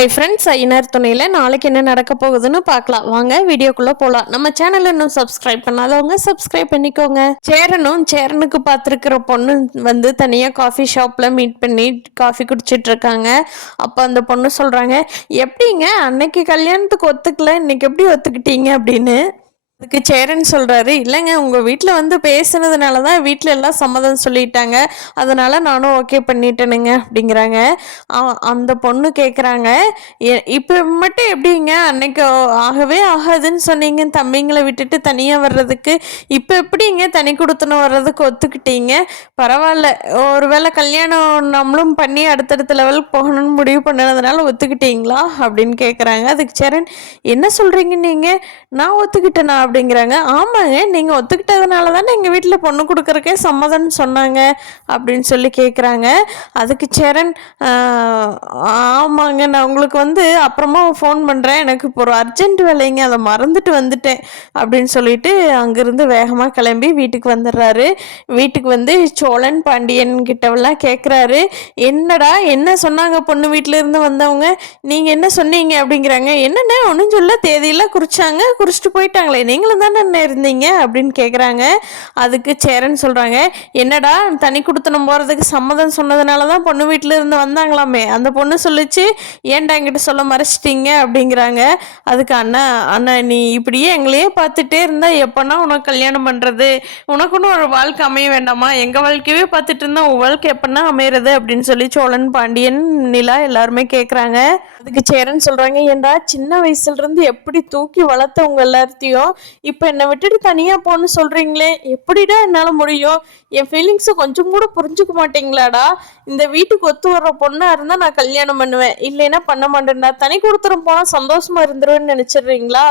Hi friends, Ayyanar துணையில் நாளைக்கு என்ன நடக்க போகுதுன்னு பார்க்கலாம். வாங்க வீடியோக்குள்ளே போகலாம். நம்ம சேனல் இன்னும் சப்ஸ்கிரைப் பண்ணாதவங்க சப்ஸ்கிரைப் பண்ணிக்கோங்க. சேரனுக்கு பார்த்துருக்கிற பொண்ணு வந்து தனியாக காஃபி ஷாப்பில் மீட் பண்ணி காஃபி குடிச்சிட்டு இருக்காங்க. அப்போ அந்த பொண்ணு சொல்கிறாங்க, எப்படிங்க அன்னைக்கு கல்யாணத்துக்கு ஒத்துக்கல, இன்னைக்கு எப்படி ஒத்துக்கிட்டீங்க அப்படின்னு. அதுக்கு சேரன் சொல்கிறாரு, இல்லைங்க உங்கள் வீட்டில் வந்து பேசுனதுனால தான் வீட்டில் எல்லாம் சம்மதம் சொல்லிட்டாங்க, அதனால் நானும் ஓகே பண்ணிட்டேனுங்க அப்படிங்கிறாங்க. அந்த பொண்ணு கேட்குறாங்க, இப்போ மட்டும் எப்படிங்க அன்னைக்கு ஆகவே ஆகாதுன்னு சொன்னீங்க தம்பிங்களை விட்டுட்டு தனியாக வர்றதுக்கு, இப்போ எப்படிங்க தனி கொடுத்துன்னு வர்றதுக்கு ஒத்துக்கிட்டீங்க? பரவாயில்ல, ஒருவேளை கல்யாணம் நம்மளும் பண்ணி அடுத்தடுத்த லெவலுக்கு போகணும்னு முடிவு பண்ணதுனால ஒத்துக்கிட்டீங்களா அப்படின்னு கேட்குறாங்க. அதுக்கு சேரன், என்ன சொல்கிறீங்க நீங்கள், நான் ஒத்துக்கிட்டேனா அப்படிங்கிறாங்க. ஆமாங்க, நீங்கள் ஒத்துக்கிட்டதுனால தானே எங்கள் வீட்டில் பொண்ணு கொடுக்குறக்கே சம்மதம்னு சொன்னாங்க அப்படின்னு சொல்லி கேட்குறாங்க. அதுக்கு சேரன், ஆமாங்க, நான் உங்களுக்கு வந்து அப்புறமா ஃபோன் பண்ணுறேன், எனக்கு இப்போ ஒரு அர்ஜென்ட் வேலைங்க, அதை மறந்துட்டு வந்துட்டேன் அப்படின்னு சொல்லிட்டு அங்கேருந்து வேகமாக கிளம்பி வீட்டுக்கு வந்துடுறாரு. வீட்டுக்கு வந்து சோழன் பாண்டியன் கிட்டவெல்லாம் கேட்குறாரு, என்னடா என்ன சொன்னாங்க பொண்ணு வீட்டிலேருந்து வந்தவங்க, நீங்கள் என்ன சொன்னீங்க அப்படிங்கிறாங்க. என்னென்ன ஒன்றும் சொல்ல, தேதியெல்லாம் குறிச்சாங்க, குறிச்சிட்டு போயிட்டாங்களே, நீங்களும் தானே இருந்தீங்க அப்படின்னு கேட்குறாங்க. அதுக்கு சேரன் சொல்கிறாங்க, என்னடா தனி கொடுத்தனம் போகிறதுக்கு சம்மதம் சொன்னதுனால தான் பொண்ணு வீட்டில் இருந்து வந்தாங்களாமே, அந்த பொண்ணு சொல்லிச்சு, ஏன்டா என்கிட்ட சொல்ல மறைச்சிட்டிங்க அப்படிங்கிறாங்க. அதுக்கு அண்ணா நீ இப்படியே எங்களையே பார்த்துட்டே இருந்தால் எப்போனா உனக்கு கல்யாணம் பண்ணுறது, உனக்குன்னு ஒரு வாழ்க்கை அமைய வேண்டாமா, எங்கள் வாழ்க்கையவே பார்த்துட்டு இருந்தால் உன் வாழ்க்கை எப்போனா அமையிறது அப்படின்னு சொல்லி சோழன் பாண்டியன் நிலா எல்லாருமே கேட்குறாங்க. அதுக்கு சேரன் சொல்கிறாங்க, ஏன்டா சின்ன வயசுலேருந்து எப்படி தூக்கி வளர்த்தவங்க எல்லாத்தையும் இப்போ என்னை விட்டுட்டு தனியாக போன்னு சொல்கிறீங்களே, எப்படிடா என்னால் முடியும், என் ஃபீலிங்ஸை கொஞ்சம் கூட புரிஞ்சுக்க மாட்டீங்களாடா, இந்த வீட்டுக்கு ஒத்து வர்ற பொண்ணாக இருந்தால் நான் கல்யாணம் பண்ணுவேன், இல்லைன்னா பண்ண மாட்டேன்டா, தனி கொடுத்துரும் போனால் சந்தோஷமாக இருந்துருவேன்னு நினச்சிடுறீங்களா,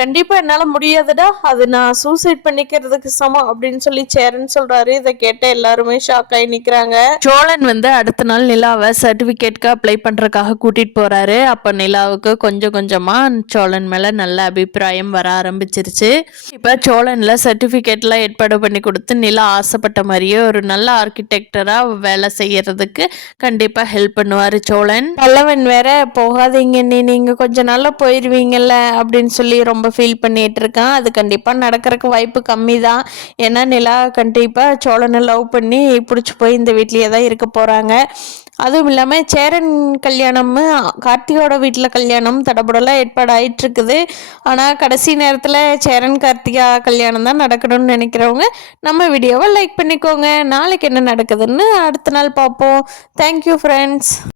கண்டிப்பாக என்னால் முடியாதுடா, அது நான் சூசைட் பண்ணிக்கிறதுக்கு சமம் அப்படின்னு சொல்லி சேரன் சொல்கிறாரு. இதை கேட்ட எல்லாருமே ஷாக் ஆகி நிற்கிறாங்க. சோழன் வந்து அடுத்த நாள் நிலாவை சர்டிஃபிகேட்க்கு அப்ளை பண்ணுறதுக்காக கூட்டிகிட்டு போகிறாரு. அப்போ நிலாவுக்கு கொஞ்சம் கொஞ்சமாக சோழன் மேலே நல்ல அபிப்பிராயம் வர ஆரம்பிச்சிருச்சு. இப்போ சோழனில் சர்டிஃபிகேட்லாம் ஏற்பாடு பண்ணி கொடுத்து நிலா ஆசைப்பட்ட மாதிரியே ஒரு நல்ல ஆர்கிடெக்டராக வேலை செய்யறதுக்கு கண்டிப்பாக ஹெல்ப் பண்ணுவார் சோழன். பல்லவன் வேற, போகாதீங்க நீங்கள் கொஞ்சம் நாள்ல போயிடுவீங்கல்ல அப்படின்னு சொல்லி ரொம்ப ஃபீல் பண்ணிட்டு இருக்கான். அது கண்டிப்பாக நடக்கிறதுக்கு வாய்ப்பு கம்மி தான். ஏன்னா நிலா கண்டிப்பாக சோழனை லவ் பண்ணி பிடிச்சி போய் இந்த வீட்லேயே தான் இருக்க போகிறாங்க. அதுவும் இல்லாமல் சேரன் கல்யாணமும் கார்த்தியோட வீட்டில் கல்யாணம் தடபுடலாம் ஏற்பாடு ஆகிட்டுருக்குது. ஆனால் கடைசி நேரத்தில் சேரன் கார்த்திகா கல்யாணம் தான் நடக்கணும்னு நினைக்கிறவங்க நம்ம வீடியோவை லைக் பண்ணிக்கோங்க. நாளைக்கு என்ன நடக்குதுன்னு அடுத்த நாள் பார்ப்போம். Thank you friends.